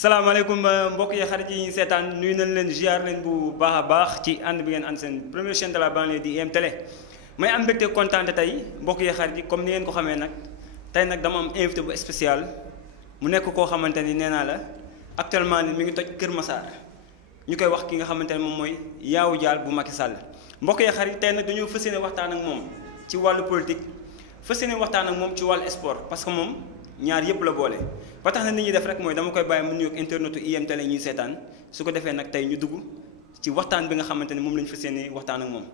salaamaaleykum mbokk yi xarit yi ñu seetaan nuyu nañ leen ziar leen bu baax a baax ci ànd bi ngeen ànd seen première chaîne de la banlieue di IM Télé may am mbégte kontaan tey mbokk yi xarit yi comme ni ngeen ko xamee nag tey nag dama am invité bu spécial mu nekk koo xamante ni nee naa la actuellement ni mi ngi toj Kër Massar ñu koy wax ki nga xamante ne moom mooy Yawou Dial bu Macky Sall mbokk yi xarit tey nag dañoo fas yéene waxtaan ak moom ci wàllu politique fas yéene waxtaan ak moom ci wàllu sport parce que moom ñaar yëpp la boole ba tax na nit ñi def rek mooy dama koy bàyyi mu nuyoog internetu IM Télé ñuy seetaan su ko defee nag tey ñu dugg ci waxtaan bi nga xamante ne moom lañu fas yéene waxtaan ak moom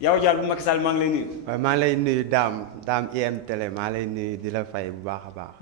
Yawou Dial bu Macky Sall maa ngi lay nuyu. waaw maa ngi lay nuyu Dame IM Télé maa lay nuyu di la fay bu baax a baax.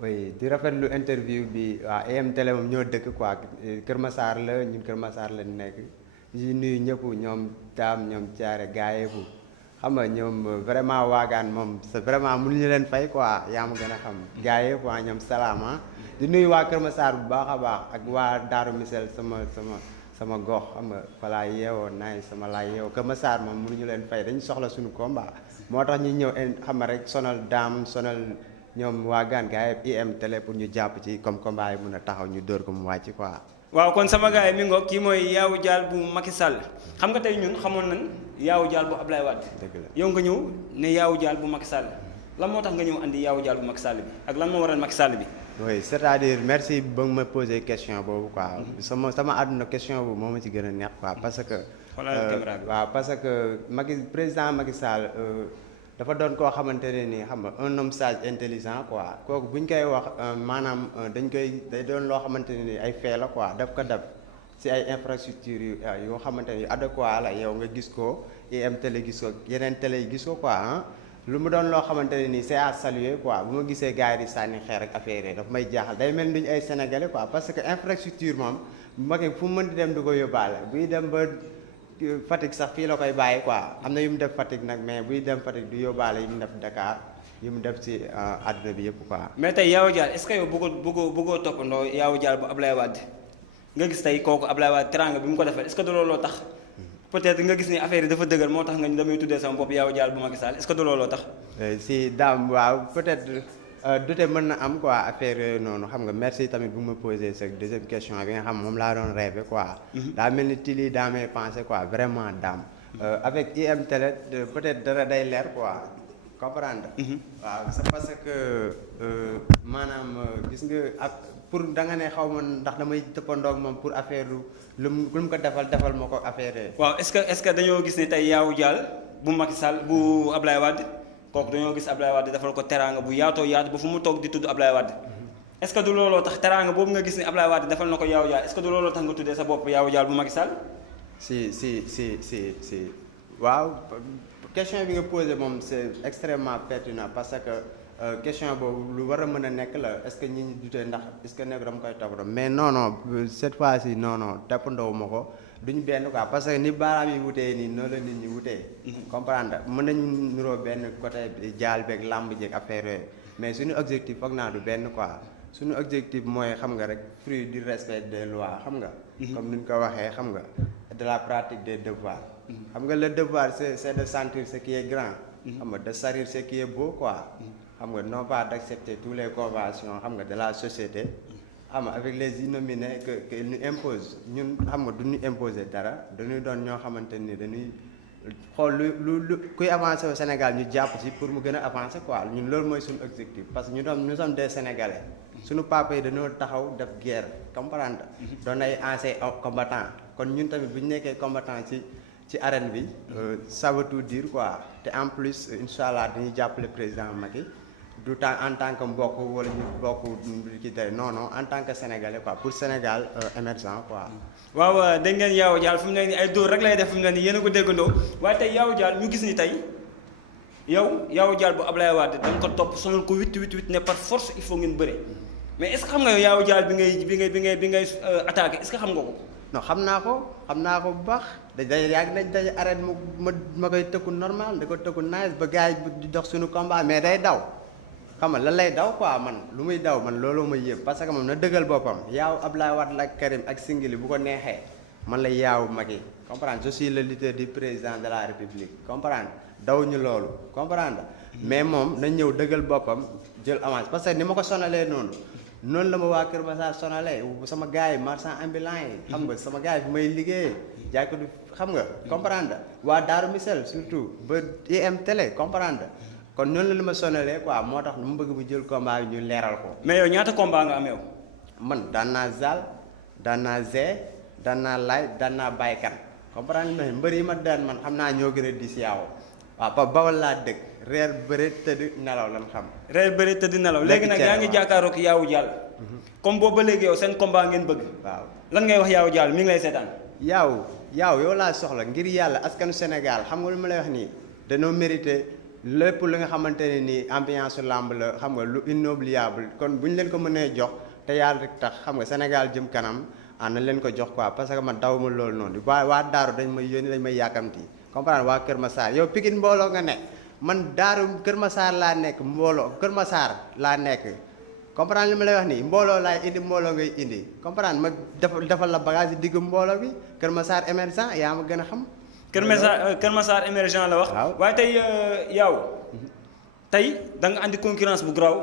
oui di rafetlu interview bi waa IM Télé moom ñoo dëkk quoi Kër Massar la ñun Kër Massar lañ nekk di nuyu ñëpp ñoom Dame ñoom Thiaré gars yëpp xam nga ñoom vraiment waagaan moom c'est vraiment mënuñu leen fay quoi yaa ma gën a xam gars yëpp waa ñoom salaama di nuyu waa Kër Massar bu baax a baax ak waa Darou Missel sama gox xam nga fa laa yeewoo naay sama laa yeewoo Kër Massar moom mënuñu leen fay dañu soxla suñu combat moo tax ñu ñëw xam nga rek sonal Dame sonal ñoom waagaan gars yëpp IM Télé pour ñu jàpp ci comme combat yi mun a taxaw ñu dóor ko mu wàcc quoi. waaw kon sama gars yi mi ngoog kii mooy Yawou Dial bu Macky Sall xam nga tey ñun xamoon nañ Yawou Dial bu Ablaye Wade. dëgg la yow nga ñëw ne Yawou Dial bu Macky Sall lan moo tax nga ñëw andi Yawou Dial bu Macky Sall bi ak lan moo waral Macky Sall bi. oui c'est-à-dire merci ba nga ma posé question boobu quoi. sama àdduna question boobu moo ma ci gën a neex quoi parce que. waaw parce que président Macky Sall dafa doon koo xamante ne nii xam nga un homme sage intelligent quoi kooku bu ñu koy wax maanaam day doon loo xamante ne nii ay fee la quoi daf ko def si ay infrastructures yoo xamante ni adéquat la yow nga gis ko IM Télé gis ko yeneen télé yi gis ko quoi ah lu mu doon loo xamante ne nii c'est à saluer quoi bu ma gisee gars yi di sànni xeer ak affaire yi daf may jaaxal day mel ni duñu ay sénégalais quoi parce que infrastructure moom Macky fu mu mën di dem du ko yóbbaale buy dem ba Fatick sax fii la koy bàyyi quoi am na yu mu def Fatick nag mais buy dem Fatick du yóbbaale yu mu def Dakar yu mu def ci àdduna bi yëpp quoi. mais tey Yawou Dial est-ce que yow bëggoo toppandoo Yawou Dial bu Ablaye Wade nga gis tey kooku Ablaye Wade teranga bi mu ko defal est-ce que du looloo tax peut-être nga gis ni affaire yi dafa dëgër moo tax nga ñu damay tuddee sama bopp Yawou Dial bu Macky Sall est-ce que du looloo tax. si Dame waaw peut-être dute mën na am quoi affaire yooyu noonu xam nga merci tamit bu ma posé sa deuxième question bi nga xam moom laa doon rêvé quoi. daa mel ni tili dans mes pensées quoi vraiment Dame. avec IM Télé peut-être dara day leer quoi comprendre. waaw c'est parce que maanaam gis nga ak pour da nga ne xaw ma ndax damay tëppandoo ak moom pour affaire lu mu ko defal ma ko affaire waaw est-ce que dañoo gis ne tey Yawou Dial bu Macky Sall bu Ablaye Wade kooku dañoo gis Ablaye Wade defal ko teraanga bu yaatoo yaatu ba fu mu toog di tudd Ablaye Wade est-ce que du looloo tax teraanga boobu nga gis ne Ablaye Wade defal na ko Yawou Dial est-ce que du looloo tax nga tuddee sa bopp Yawou Dial bu Macky Sall. si waaw question bi nga posé moom c'est extrêmement pertinent parce que question boobu lu war a mën a nekk la est-ce que ñi ñu dutee ndax est-ce que nekk dama koy toppatoo mais non cette fois-ci non toppandoo ma ko duñu benn quoi parce que ni baaraam yi wutee nii noonu la nit ñi wutee. comprendre mën nañu niroo benn côté jaal beeg làmb jeeg affaire yooyu mais suñu objectif foog naa du benn quoi suñu objectif mooy xam nga rek fruit du respect des lois xam nga. comme ni ñu ko waxee xam nga de la pratique des devoirs. xam nga le devoir c'est de sentir ce qui est grand. xam nga de salir ce qui est beau quoi. xam nga non pas d'accepter toutes les conventions xam nga de la société. xam nga avec les innominés que ñu impose ñun xam nga du ñu imposer dara dañuy doon ñoo xamante ni dañuy xool lu kuy avancer au Sénégal ñu jàpp ci pour mu gën a avancer quoi ñun loolu mooy suñu objectif parce que nous sommes des Sénégalais suñu papa yi dañoo taxaw def guerre comprendre doon ay anciens combattants kon ñun tamit bu ñu nekkee combattant ci arène bi ça veut tout dire quoi te en plus incha allah dañuy jàppale président Macky du temps en tant que mbokk wala ñu bokk ci dara non en tant que sénégalais quoi pour Sénégal émergent quoi. waaw dégg ngeen Yawou Dial fu mu ne nii ay dóor rek lay def fu mu ne nii yéen a ko déggandoo waaye tey Yawou Dial ñu gis ni tey Yawou Dial bu Ablaye Wade da nga ko topp sonal ko witt ne par force il faut ngeen bëre mais est-ce que xam nga yow Yawou Dial bi ngay attaqué est-ce que xam nga ko. non xam naa ko bu baax day yàgg nañ daje arrêté ma koy tëkku normal da ko tëkku nice ba gars yi di dox suñu combat mais day daw. xam nga lan lay daw quoi man lu muy daw man loolu ma yëpp parce que moom na dëggal boppam Yawou Ablaye Wade la Karim ak Singili bu ko neexee man la Yawou Macky comprendre je suis le leader du président de la République comprendre daw ñu loolu comprendre mais moom nañ ñëw dëggal boppam jël avance parce que ni ma ko sonalee noonu noonu la ma waa Kër Massar sonalee sama gars yi marchand ambulant yi xam nga sama gars yi fu may liggéeyee jaay ko du xam nga comprendre waa Daaru Misel surtout ba IM Télé comprendre kon noonu la ma sonalee quoi moo tax mu bëgg bu jël combat bi ñu leeral ko. mais yow ñaata combat nga am yow. man daan naa Zal daan naa Zé daan naa Lay daan naa Baykan comprendre nga mbër yi ma daan man xam naa ñoo gën a di si yaaw waaw pa Bawol laa dëkk reer bëre tëdd nelaw lan xam. reer bëre tëdd nelaw léegi nag yaa ngi jàkkaaroog Yawou Dial comme boobu ba léegi yow seen combat ngeen bëgg. waaw lan ngay wax Yawou Dial mi ngi lay seetaan. yow laa soxla ngir yàlla askanu Sénégal xam nga lu ma lay wax nii dañoo mérité lépp lu nga xamante ne nii ambiance lamb la xam nga lu inoubliable kon bu ñu leen ko mënee jox te yàlla rek tax xam nga Sénégal jëm kanam nañ leen ko jox quoi parce que man daw ma loolu noonu waa Daaru dañ may yónni dañ may yàkkamti comprendre waa Kër Massar yow Pikine mbooloo nga nekk man Daaru Kër Massar laa nekk mbooloo Kër Massar laa nekk comprendre li ma lay wax nii mbooloo laay indi mbooloo ngay indi comprendre ma defal la bagage yi digg mbooloo bi Kër Massar émergent yaa ma gën a xam. Kër Massar émergent la wax. waaye tey yow tey da nga andi concurrence bu graw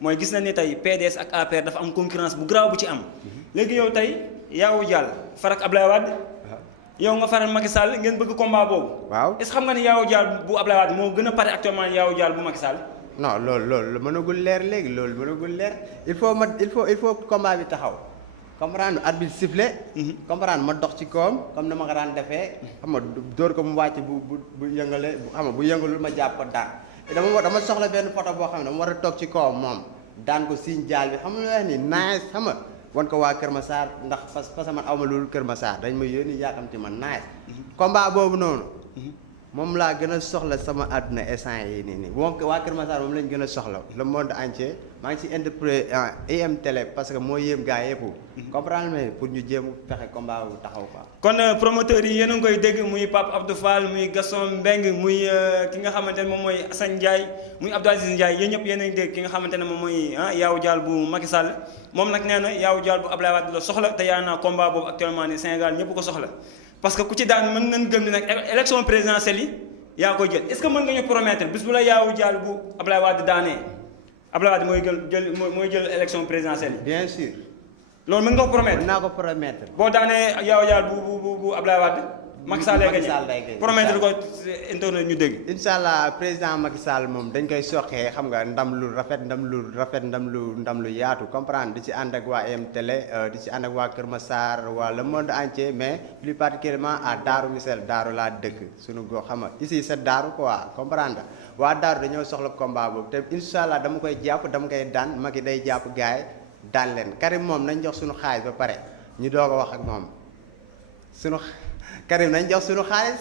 mooy gis na ni tey PDS ak APR dafa am concurrence bu graw bu ci am. léegi yow tey Yawou Dial farak Ablaye Wade. yow nga faral Macky Sall ngeen bëgg combat boobu. waaw est-ce que xam nga ni Yawou Dial bu Ablaye Wade moo gën a pare actuellement Yawou Dial bu Macky Sall. non loolu mënagul leer léegi loolu mënagul leer il faut combat bi taxaw comprendre arbitre sifflé. comprendre ma dox ci kawam comme ni ma ko daan defee. xam nga dóor ko mu wàcc bu yëngale xam nga bu yëngalul ma jàpp ko daan dama soxla benn photo boo xam ne dama war a toog ci kawam moom daan ko signe jaal bi xam nga lu wax ni nice xam nga wan ko waa Kër Massar ndax parce que man awma loolu Kër Massar dañ ma yónni yaakamti man nice combat boobu noonu. moom laa gën a soxla sama àdduna instant yi nii moom waa Kër Massar moom lañ gën a soxla le monde entier maa ngi ci interprété IM Télé parce que moo yéem gars yëpp. comprendre nga pour ñu jéem fexe combat bu taxaw quoi. kon promoteurs yi yéen a ngi koy dégg muy Pape Abdou Fall muy Gaston Mbengue muy ki nga xamante ne moom mooy Assane Ndiaye muy Abdou Aziz Ndiaye yéen ñëpp yéen a ngi dégg ki nga xamante ne moom mooy Yawou Dial bu Macky Sall moom nag nee na Yawou Dial bu Ablaye Wade la soxla te yaa naa combat boobu actuellement ni Sénégal ñëpp ko soxla parce que ku ci daan mën nañ gëm ni nag élection présidentielle yi yaa koy jël est-ce que mën nga ñu promettre bis bu la Yawou Dial bu Ablaye Wade daanee Ablaye Wade mooy jël élection présidentielle yi. bien sûr. loolu mën nga ko promettre. mën naa ko promettre. boo daanee Yawou Dial bu Ablaye Wade. Macky Sall lay gagné promettre ko internet ñu dégg. incha allah président Macky Sall moom dañ koy soxee xam nga ndam lu rafet ndam lu yaatu comprendre di ci ànd ak waa IM Télé di ci ànd ak waa Kër Massar waa le monde entier mais plus particulièrement à Daaru Misel Daaru laa dëkk suñu goo xam nga ici c'est Daaru quoi comprendre waa Daaru dañoo soxla combat boobu te incha allah dama koy jàpp dama koy daan Macky day jàpp gaay daan leen Karim moom nañ jox suñu xaalis ba pare ñu doog a wax ak moom Karim nañ jox suñu xaalis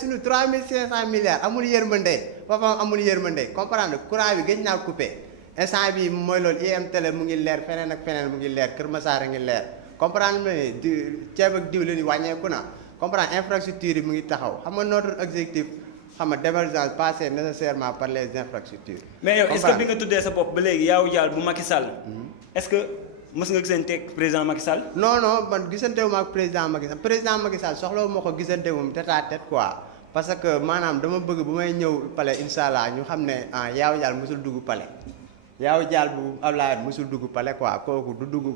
suñu 3500 milliards amul yërmande foofu amul yërmande comprendre courant bi gëj naa coupé instant bi mooy loolu IM Télé mu ngi leer feneen ak feneen mu ngi leer Kër Massar a ngi leer comprendre nga ceeb ak diw leen wàññeeku na comprendre infrastructure yi mu ngi taxaw xam nga notre objectif xam nga d'émergence passer nécessairement par les infrastructures. mais yow est-ce que bi nga tuddee sa bopp ba léegi Yawou Dial bu Macky Sall. est-ce que mës nga gisante ak président Macky Sall. non man gisante wu ma ak président Macky Sall soxla wu ma ko gisante wu tête à tête quoi parce que maanaam dama bëgg bu may ñëw palais incha allah ñu xam ne Yawou Dial mosul dugg palais. Yawou Dial bu Ablaye Wade mosul dugg palais quoi kooku du dugg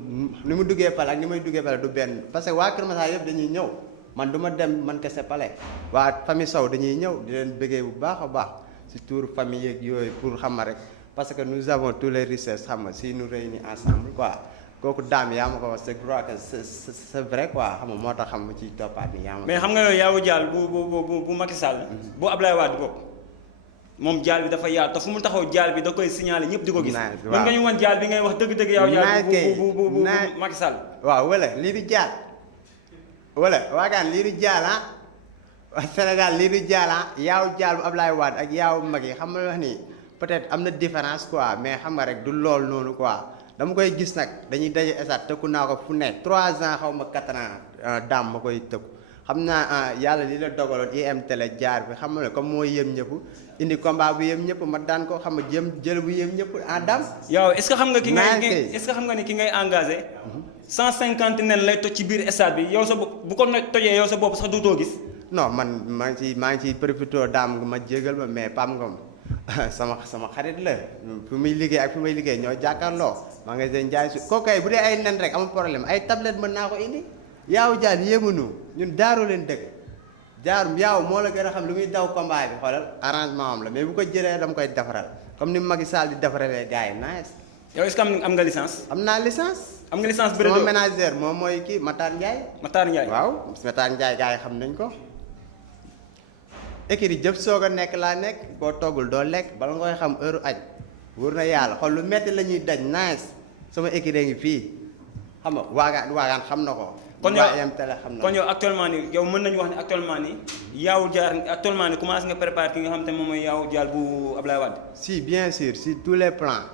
ni mu duggee palais ak ni may duggee palais du benn parce que waa Kër Massar yëpp dañuy ñëw man du ma dem man kese palais waa famille Sow dañuy ñëw di leen bëggee bu baax a baax si tour famille yeeg yooyu pour xam rek parce que nous avons tous les richesses xam nga si nous réunir ensemble quoi kooku daam yaa ma ko wax c'est vrai que c'est vrai quoi xam nga moo tax xam ma ciy toppaat ni yaa ma. mais xam nga yow Yawou Dial bu Macky Sall. bu Ablaye Wade boobu. moom jaal bi dafa yaatu te fu mu taxaw jaal bi da koy signaler ñëpp di ko gis. mën nga ñu wan jaal bi ngay wax dëgg-dëgg Yawou Dial bu Macky Sall. waaw wala lii di jaal wala waagaan lii di jaal Sénégal lii di jaal Yawou Dial bu Ablaye Wade ak Yawou Macky xam nga wax nii peut-être am na différence quoi mais xam nga rek du lool noonu quoi dama koy gis nag dañuy daje esat tëkku naa ko fu ne 3 ans xaw ma 4 ans daam ma koy tëkku xam naa yàlla li la dogaloon IM Télé jaar bi xam nga comme moo yëm ñëpp indi combat bu yëm ñëpp ma daan ko xam nga jël bu yëm ñëpp daam. yow est-ce que xam nga ki ngay est-ce que xam nga ni ki ngay engagé. 150 nen lay toj ci biir stade bi yow sa bopp bu ko tojee yow sa bopp sax duutoo gis. non man maa ngi ciy profité daam ma jégal ma mais Pam Ngom sama xarit la fi muy liggéey ak fi may liggéey ñoo jàkkaarloo magasin Ndiaye su kooku kay bu dee ay nen rek amul problème ay tablette mën naa ko indi yaaw jaal yéemunu ñun daaru leen dëkk yaaw moo la gën a xam lu muy daw combat bi xoolal arrangement am la mais bu ko jëlee dama koy defaral comme ni Macky Sall di defaralee gars yi nice. yow est-ce que am nga licence. am naa licence. am nga licence bëri na sama ménagère moom mooy kii Matar Ndiaye. Matar Ndiaye waaw Matar Ndiaye gars yi xam nañ ko. écrit jëpp soog a nekk laa nekk boo toggul doo lekk bala nga koy xam heure añ wóor na yàlla xool lu metti la ñuy daj nice sama écrit ngi fii xam nga waagaan xam na ko. kon yow xam na kon yow actuellement nii yow mën nañu wax ne actuellement nii Yawou Dial actuellement nii commencé nga préparer ki nga xam te ne moom mooy Yawou Dial bu Ablaye Wade. si bien sûr si tous les plans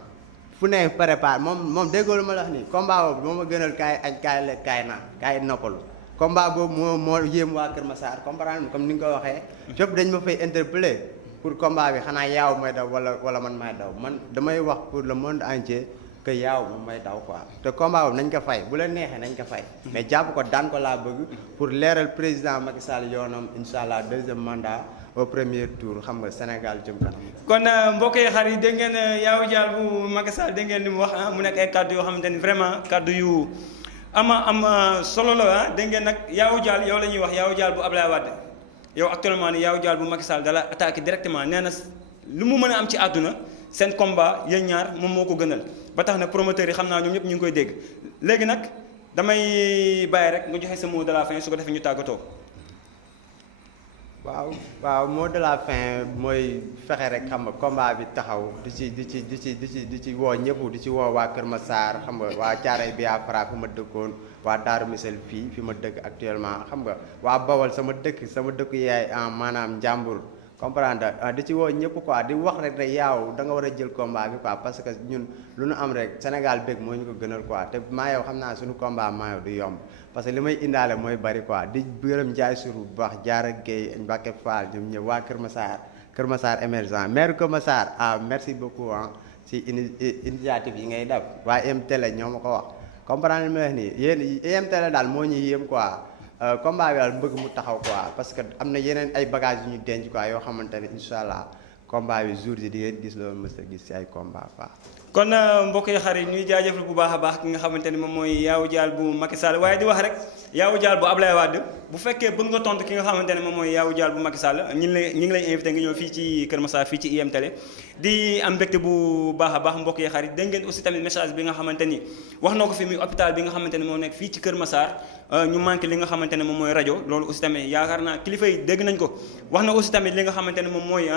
fu ne prépare moom déggoo lu ma la wax nii combat boobu moo ma gënal kaay añ kaay lekk kaay naan kaay noppalu. combat boobu moo yéem waa Kër Massar comprendre comme ni nga ko waxee. fépp dañ ma fay interpeller pour combat bi xanaa yaaw may daw wala man may daw man damay wax pour le monde entier que yaaw moom may daw quoi. te combat boobu nañ ko fay bu la neexee nañ ko fay. mais jàpp ko daan ko laa bëgg. pour leeral président Macky Sall yoonam incha allah deuxième mandat au premier tour xam nga Sénégal jëm kanam. kon mbokk yi xarit yi dégg ngeen Yawou Dial bu Macky Sall dégg ngeen li mu wax mu nekk ay kaddu yoo xamante ni vraiment kaddu yu. am solo la dégg ngeen nag Yawou Dial yow la ñuy wax Yawou Dial bu Ablaye Wade yow actuellement ni Yawou Dial bu Macky Sall dala attaqué directement nee na lu mu mën a am ci àdduna seen combat yéen ñaar moom moo ko gënal ba tax na promoteurs yi xam naa ñoom ñëpp ñu ngi koy dégg léegi nag damay bàyyi rek nga joxe sa mot de la fin su ko defee ñu tàggatoo. waaw mot de la fin mooy fexe rek xam nga combat bi taxaw di ci woo ñëpp di ci woo waa Kër Massar xam nga waa Thiaroye Biafra fi ma dëkkoon waa Darou Missel fii fi ma dëkk actuellement xam nga waa Bawol sama dëkk yaay maanaam Njàmbur comprendre di ci woo ñëpp quoi di wax rek yaaw da nga war a jël combat bi quoi parce que ñun lu nu am rek Sénégal bëgg moo ñu ko gënal quoi te maa yow xam naa suñu combat maa yow du yomb parce que li may indaale mooy bari quoi di gërëm Ndiaye sur bu baax Diarra Gueye Mbacke Fall ñoom ñëpp waa Kër Massar émergent maire Kër Massar merci beaucoup si initiative yi ngay def waa IMTélé ñoo ma ko wax comprendre li ma wax nii yéen IMTélé daal moo ñu yéem quoi combat bi daal bëgg mu taxaw quoi parce que am na yeneen ay bagages yu ñu denc quoi yoo xamante ne incha allah combat bi jour yi di ngeen gis loolu mës a gis si ay combat quoi. kon mbokk yi xarit ñuy jaajëfal bu baax a baax ki nga xamante ni moom mooy Yawou Dial bu Macky Sall waaye di wax rek Yawou Dial bu Ablaye Wade bu fekkee bëgg nga tontu ki nga xamante ne moom mooy Yawou Dial bu Macky Sall ñu ngi lay invité nga ñëw fii ci Kër Massar fii ci IMTélé di am mbégte bu baax a baax mbokk yi xarit dégg ngeen aussi tamit message bi nga xamante ni wax na ko fi muy hôpital bi nga xamante ne moo nekk fii ci Kër Massar ñu manqué li nga xamante ne moom mooy rajo loolu aussi tamit yaakaar naa kilifa yi dégg nañ ko wax na aussi tamit li nga xamante ne moom mooy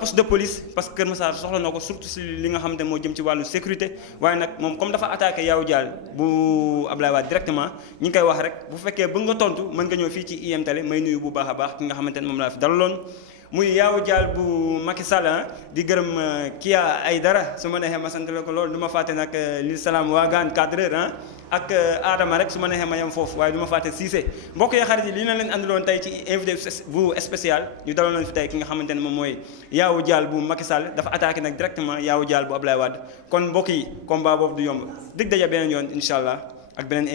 poste de police parce que Kër Massar soxla na ko surtout si li nga xamante ne moo jëm ci wàllu sécurité waaye nag moom comme dafa attaqué Yawou Dial bu Ablaye Wade directement ñi ngi koy wax rek bu fekkee bëgg nga tontu mën nga ñëw fii ci IMTélé may nuyu bu baax a baax ki nga xamante ne moom laa fi dalaloon muy Yawou Dial bu Macky Sall di gërëm Kia Aidara su ma neexee ma sant la ko loolu du ma fàtte nag li salaam waagaan cadreur ak Adama rek su ma neexee ma yem foofu waaye du ma fàtte Cissé mbokk yi xarit yi lii na leen andiloon tey ci invité bu spécial ñu dalaloon fi tey ki nga xamante ne moom mooy Yawou Dial bu Macky Sall dafa attaqué nag directement Yawou Dial bu Ablaye Wade kon mbokk yi combat boobu du yomb dig daje beneen yoon incha allah ak beneen